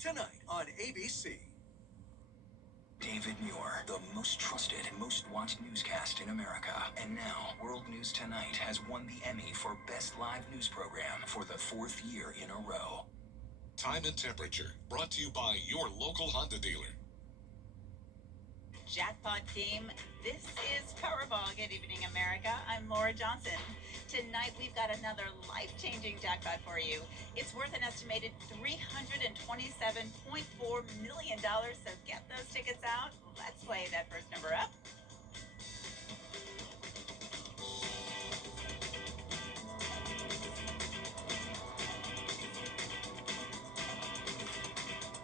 tonight on ABC. David Muir, the most trusted, most watched newscast in America. And now, World News Tonight has won the Emmy for Best Live News Program for the 4th year in a row. Time and temperature, brought to you by your local Honda dealer. Jackpot team, this is Powerball. Good evening, America. I'm Laura Johnson. Tonight we've got another life-changing jackpot for you. It's worth an estimated $327.4 million, so get those tickets out. Let's play that first number up.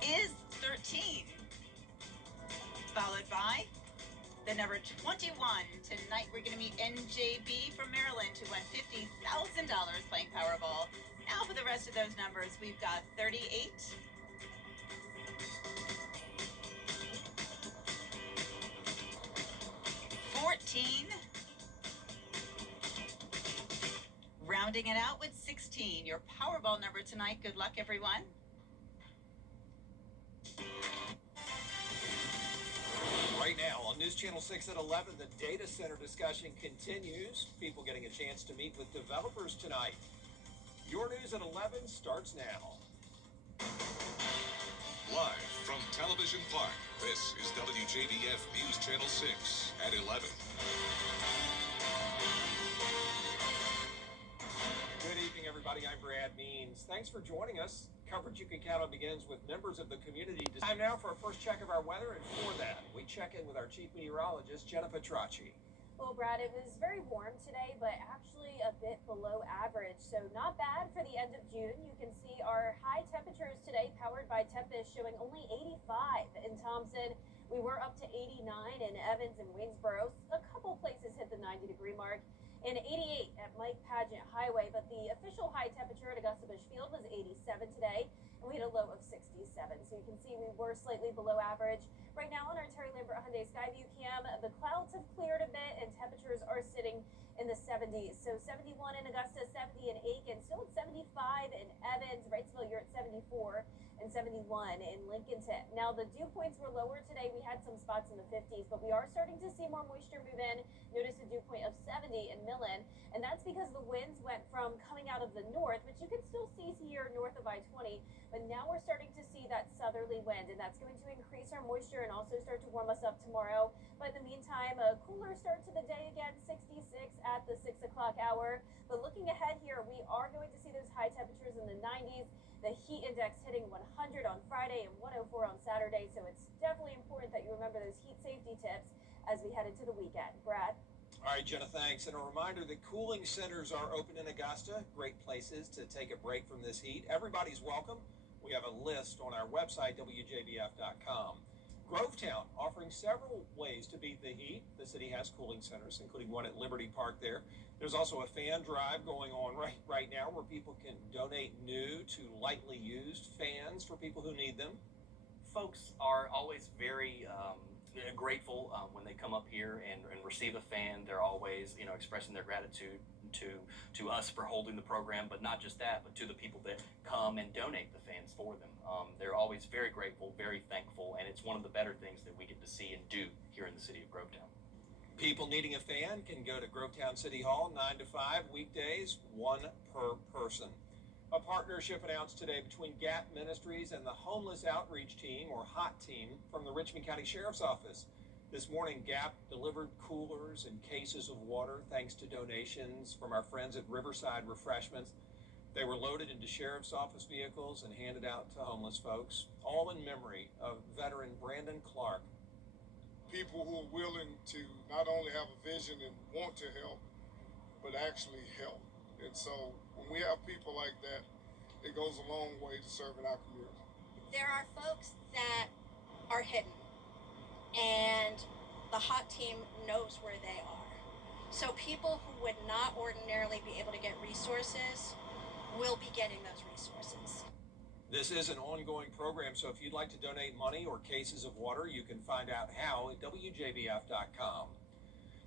Is 13. Followed by the number 21. Tonight we're going to meet NJB from Maryland, who won $50,000 playing Powerball. Now for the rest of those numbers, we've got 38, 14, rounding it out with 16. Your Powerball number tonight. Good luck, everyone. Right now on News Channel 6 at 11, the data center discussion continues. People getting a chance to meet with developers tonight. Your News at 11 starts now. Live from Television Park, this is WJBF News Channel 6 at 11. Good evening, everybody. I'm Brad Means. Thanks for joining us. Coverage you can count on begins with members of the community. Time now for our first check of our weather, and for that, we check in with our chief meteorologist, Jennifer Tracci. Well, Brad, it was very warm today, but actually a bit below average, so not bad for the end of June. You can see our high temperatures today, powered by Tempest, showing only 85 in Thompson. We were up to 89 in Evans and Waynesboro. A couple places hit the 90-degree mark. And 88 at Mike Pageant Highway, but the official high temperature at Augusta Busch Field was 87 today, and we had a low of 67. So you can see we were slightly below average. Right now on our Terry Lambert Hyundai Skyview cam, the clouds have cleared a bit and temperatures are sitting in the 70s. So 71 in Augusta, 70 in Aiken, still at 75 in Evans. Wrightsville, you're at 74 and 71 in Lincolnton. Now the dew points were lower today. We had some spots in the 50s, but we are starting to see more moisture move in. Notice a dew point of 70 in Millen, and that's because the winds went from coming out of the north, which you can still see here north of I-20, but now we're starting to see that southerly wind, and that's going to increase our moisture and also start to warm us up tomorrow. But in the meantime, a cooler start to the day again, 66 at the 6 o'clock hour. But looking ahead here, we are going to see those high temperatures in the 90s. The heat index hitting 100 on Friday and 104 on Saturday. So it's definitely important that you remember those heat safety tips as we head into the weekend. Brad? All right, Jenna, thanks. And a reminder that cooling centers are open in Augusta. Great places to take a break from this heat. Everybody's welcome. We have a list on our website, WJBF.com. Grovetown offering several ways to beat the heat. The city has cooling centers, including one at Liberty Park there. There's also a fan drive going on right now where people can donate new to lightly used fans for people who need them. Folks are always very grateful when they come up here and receive a fan. They're always, expressing their gratitude to us for holding the program, but not just that, but to the people that come and donate the fans for them. They're always very grateful, very thankful, and it's one of the better things that we get to see and do here in the city of Grovetown. People needing a fan can go to Grovetown City Hall 9 to 5 weekdays, one per person. A partnership announced today between GAP Ministries and the Homeless Outreach Team, or HOT Team, from the Richmond County Sheriff's Office. This morning, GAP delivered coolers and cases of water thanks to donations from our friends at Riverside Refreshments. They were loaded into Sheriff's Office vehicles and handed out to homeless folks, all in memory of veteran Brandon Clark. People who are willing to not only have a vision and want to help, but actually help. And so when we have people like that, it goes a long way to serving our community. There are folks that are hidden, and the HOT Team knows where they are. So people who would not ordinarily be able to get resources will be getting those resources. This is an ongoing program, so if you'd like to donate money or cases of water, you can find out how at WJBF.com.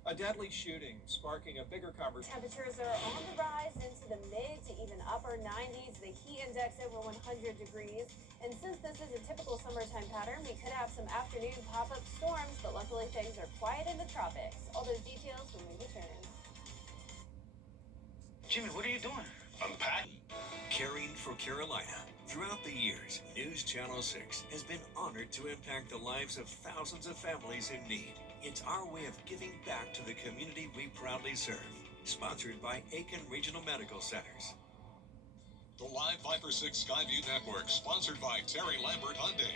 A deadly shooting sparking a bigger conversation. Temperatures are on the rise into the mid to even upper 90s. The heat index over 100 degrees. And since this is a summertime pattern, we could have some afternoon pop-up storms, but luckily things are quiet in the tropics. All those details when we return. Jimmy, what are you doing? Unpacking. Caring for Carolina. Throughout the years, News Channel 6 has been honored to impact the lives of thousands of families in need. It's our way of giving back to the community we proudly serve. Sponsored by Aiken Regional Medical Centers. The live Viper 6 Skyview Network, sponsored by Terry Lambert Hyundai.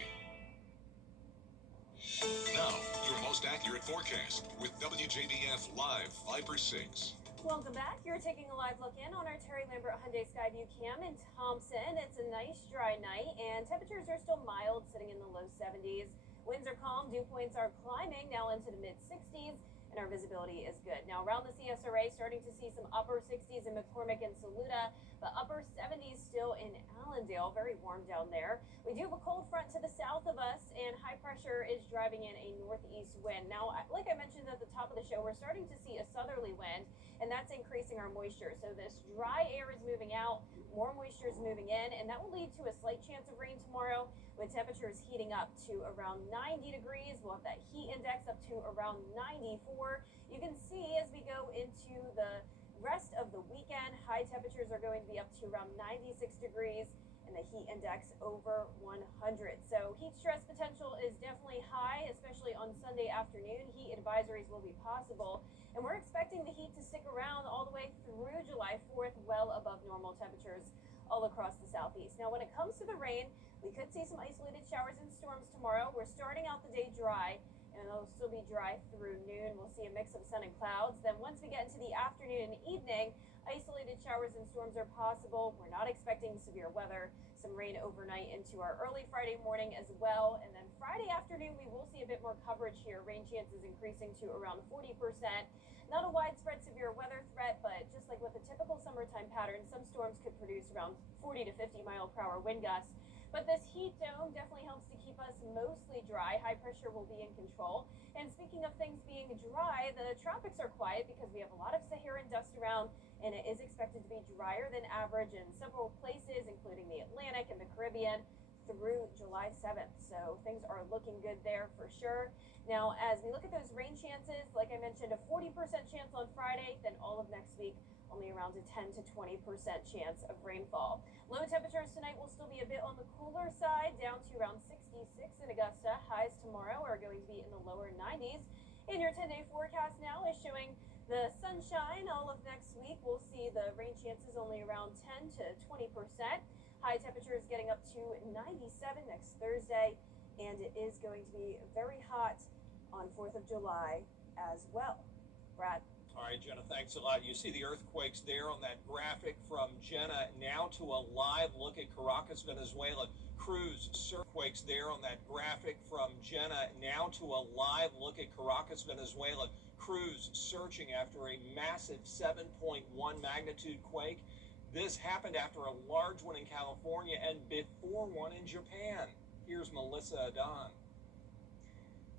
Now, your most accurate forecast with WJBF Live Viper 6. Welcome back. You're taking a live look in on our Terry Lambert Hyundai Skyview cam in Thompson. It's a nice dry night and temperatures are still mild, sitting in the low 70s. Winds are calm, dew points are climbing now into the mid 60s, and our visibility is good. Now around the CSRA, starting to see some upper 60s in McCormick and Saluda, but upper 70s still in Allendale. Very warm down there. We do have a cold front to the south of us, and high pressure is driving in a northeast wind. Now, like I mentioned at the top of the show, we're starting to see a southerly wind, and that's increasing our moisture. So this dry air is moving out, more moisture is moving in, and that will lead to a slight chance of rain tomorrow, with temperatures heating up to around 90 degrees. We'll have that heat index up to around 94. You can see as we go into the rest of the weekend, high temperatures are going to be up to around 96 degrees and the heat index over 100. So heat stress potential is definitely high, especially on Sunday afternoon. Heat advisories will be possible, and we're expecting the heat to stick around all the way through July 4th, well above normal temperatures all across the southeast. Now, when it comes to the rain, we could see some isolated showers and storms tomorrow. We're starting out the day dry, and it'll still be dry through noon. We'll see a mix of sun and clouds. Then once we get into the afternoon and evening, isolated showers and storms are possible. We're not expecting severe weather. Some rain overnight into our early Friday morning as well. And then Friday afternoon, we will see a bit more coverage here. Rain chances increasing to around 40%. Not a widespread severe weather threat, but just like with a typical summertime pattern, some storms could produce around 40 to 50 mile per hour wind gusts. But this heat dome definitely helps to keep us mostly dry. High pressure will be in control. And speaking of things being dry, the tropics are quiet because we have a lot of Saharan dust around, and it is expected to be drier than average in several places, including the Atlantic and the Caribbean, through July 7th. So things are looking good there for sure. Now, as we look at those rain chances, like I mentioned, a 40% chance on Friday, then all of next week, only around a 10 to 20% chance of rainfall. Low temperatures tonight will still be a bit on the cooler side, down to around 66 in Augusta. Highs tomorrow are going to be in the lower 90s. And your 10-day forecast now is showing the sunshine all of next week. We'll see the rain chances only around 10 to 20%. High temperatures getting up to 97 next Thursday, and it is going to be very hot on 4th of July as well. Brad. All right, Jenna, thanks a lot. You see the earthquakes there on that graphic from Jenna. Now to a live look at Caracas, Venezuela. Crews, earthquakes there on that graphic from Jenna. Now to a live look at Caracas, Venezuela. Crews searching after a massive 7.1 magnitude quake. This happened after a large one in California and before one in Japan. Here's Melissa Adon.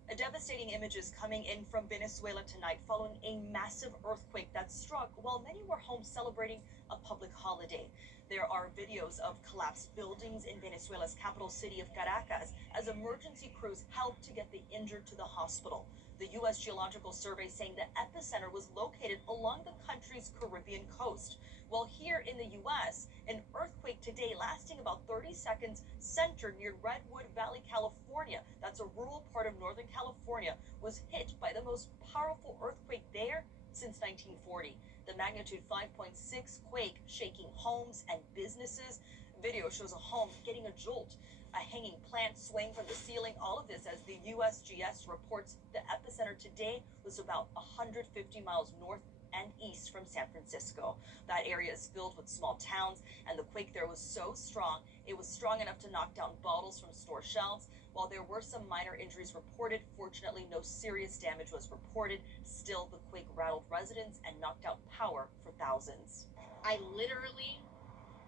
A devastating image is coming in from Venezuela tonight following a massive earthquake that struck while many were home celebrating a public holiday. There are videos of collapsed buildings in Venezuela's capital city of Caracas as emergency crews help to get the injured to the hospital. The U.S. Geological Survey saying the epicenter was located along the country's Caribbean coast. While here in the U.S., an earthquake today lasting about 30 seconds centered near Redwood Valley, California, that's a rural part of Northern California, was hit by the most powerful earthquake there since 1940. The magnitude 5.6 quake shaking homes and businesses. Video shows a home getting a jolt, a hanging plant swaying from the ceiling. All of this as the USGS reports the epicenter today was about 150 miles north and east from San Francisco. That area is filled with small towns, and the quake there was so strong, it was strong enough to knock down bottles from store shelves. While there were some minor injuries reported, fortunately no serious damage was reported. Still, the quake rattled residents and knocked out power for thousands. I literally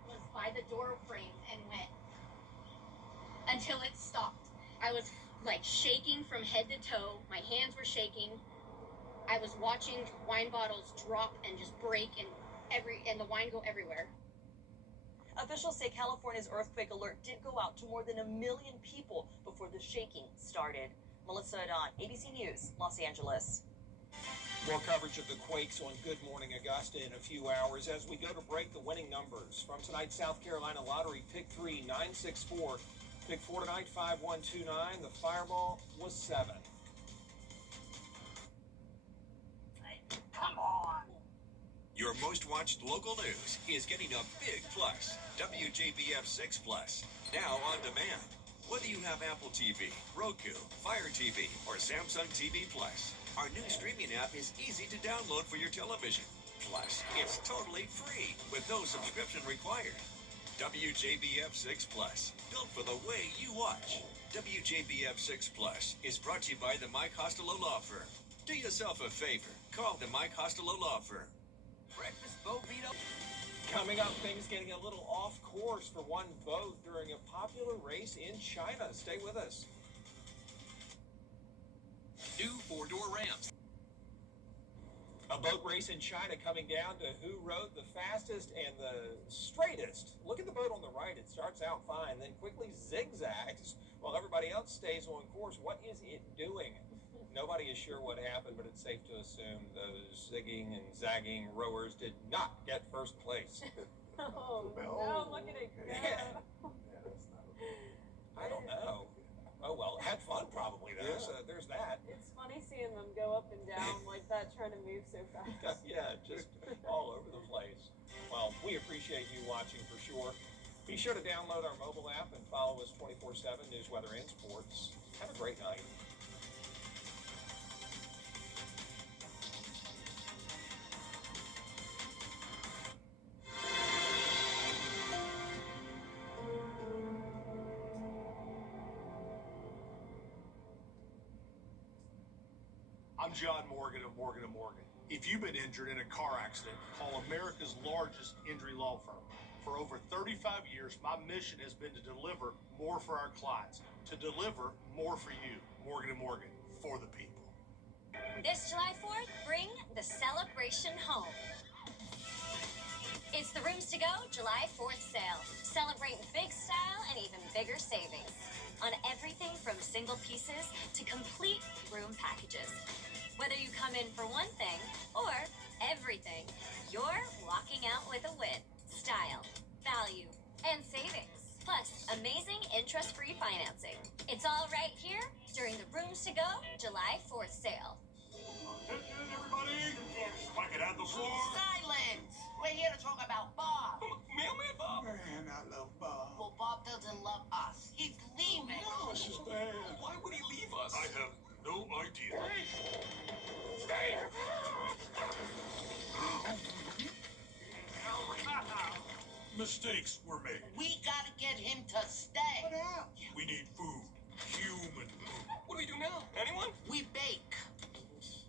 was by the door frame and went until it stopped. I was like shaking from head to toe. My hands were shaking. I was watching wine bottles drop and just break and the wine go everywhere. Officials say California's earthquake alert did go out to more than 1 million people before before the shaking started. Melissa Don, ABC News, Los Angeles. More coverage of the quakes on Good Morning Augusta in a few hours. As we go to break the winning numbers from tonight's South Carolina Lottery, pick 3, 964. Pick 4 tonight, 5129. The fireball was 7. Come on! Your most watched local news is getting a big plus. WJBF 6 Plus, now on demand. Whether you have Apple TV, Roku, Fire TV, or Samsung TV Plus, our new streaming app is easy to download for your television. Plus, it's totally free with no subscription required. WJBF 6 Plus, built for the way you watch. WJBF 6 Plus is brought to you by the Mike Costello Law Firm. Do yourself a favor. Call the Mike Costello Law Firm. Breakfast Bovito. Coming up, things getting a little off course for one boat during a popular race in China. Stay with us. New four-door Rams. A boat race in China coming down to who rode the fastest and the straightest. Look at the boat on the right. It starts out fine, then quickly zigzags while everybody else stays on course. What is it doing? Nobody is sure what happened, but it's safe to assume those zigging and zagging rowers did not get first place. Oh, no, look at it go. Yeah. I don't know. Oh, well, had fun probably. There's that. It's funny seeing them go up and down like that, trying to move so fast. Yeah, just all over the place. Well, we appreciate you watching for sure. Be sure to download our mobile app and follow us 24/7, news, weather, and sports. Have a great night. I'm John Morgan of Morgan & Morgan. If you've been injured in a car accident, call America's largest injury law firm. For over 35 years, my mission has been to deliver more for our clients, to deliver more for you. Morgan & Morgan, for the people. This July 4th, bring the celebration home. It's the Rooms to Go July 4th sale. Celebrate big style and even bigger savings on everything from single pieces to complete room packages. Whether you come in for one thing or everything, you're walking out with a win. Style, value, and savings. Plus, amazing interest-free financing. It's all right here during the Rooms to Go July 4th sale. Attention, everybody! If I could have the floor. Silence! We're here to talk about Bob. Mailman Bob. Man, I love Bob. Well, Bob doesn't love us. He's leaving. No, this is bad. Why would he leave us? I have no idea. Stay! Mistakes were made. We gotta get him to stay. What else? We need food. Human food. What do we do now? Anyone? We bake.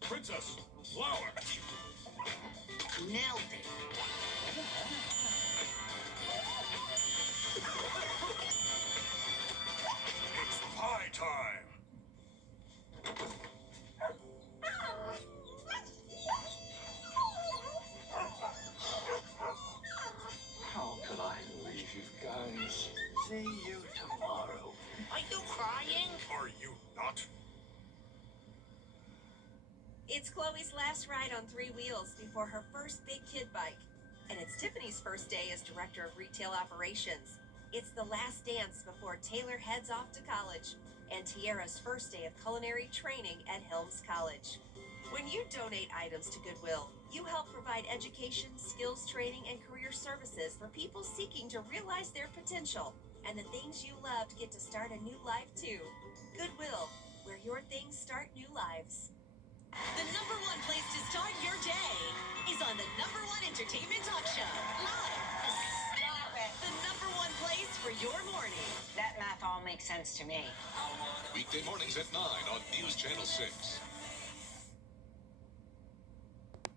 Princess, flour. Nailed it. It's pie time. How could I leave you guys? See you tomorrow. Are you crying? Are you not? It's Chloe's last ride on 3 wheels before her first big kid bike. And it's Tiffany's first day as Director of Retail Operations. It's the last dance before Taylor heads off to college. And Tiara's first day of culinary training at Helms College. When you donate items to Goodwill, you help provide education, skills training, and career services for people seeking to realize their potential and the things you love to get to start a new life too. Goodwill, where your things start new lives. The number one place to start your day is on the number one entertainment talk show, live. Stop it. The number one place for your morning. That math all makes sense to me. Weekday mornings at 9 on News Channel 6.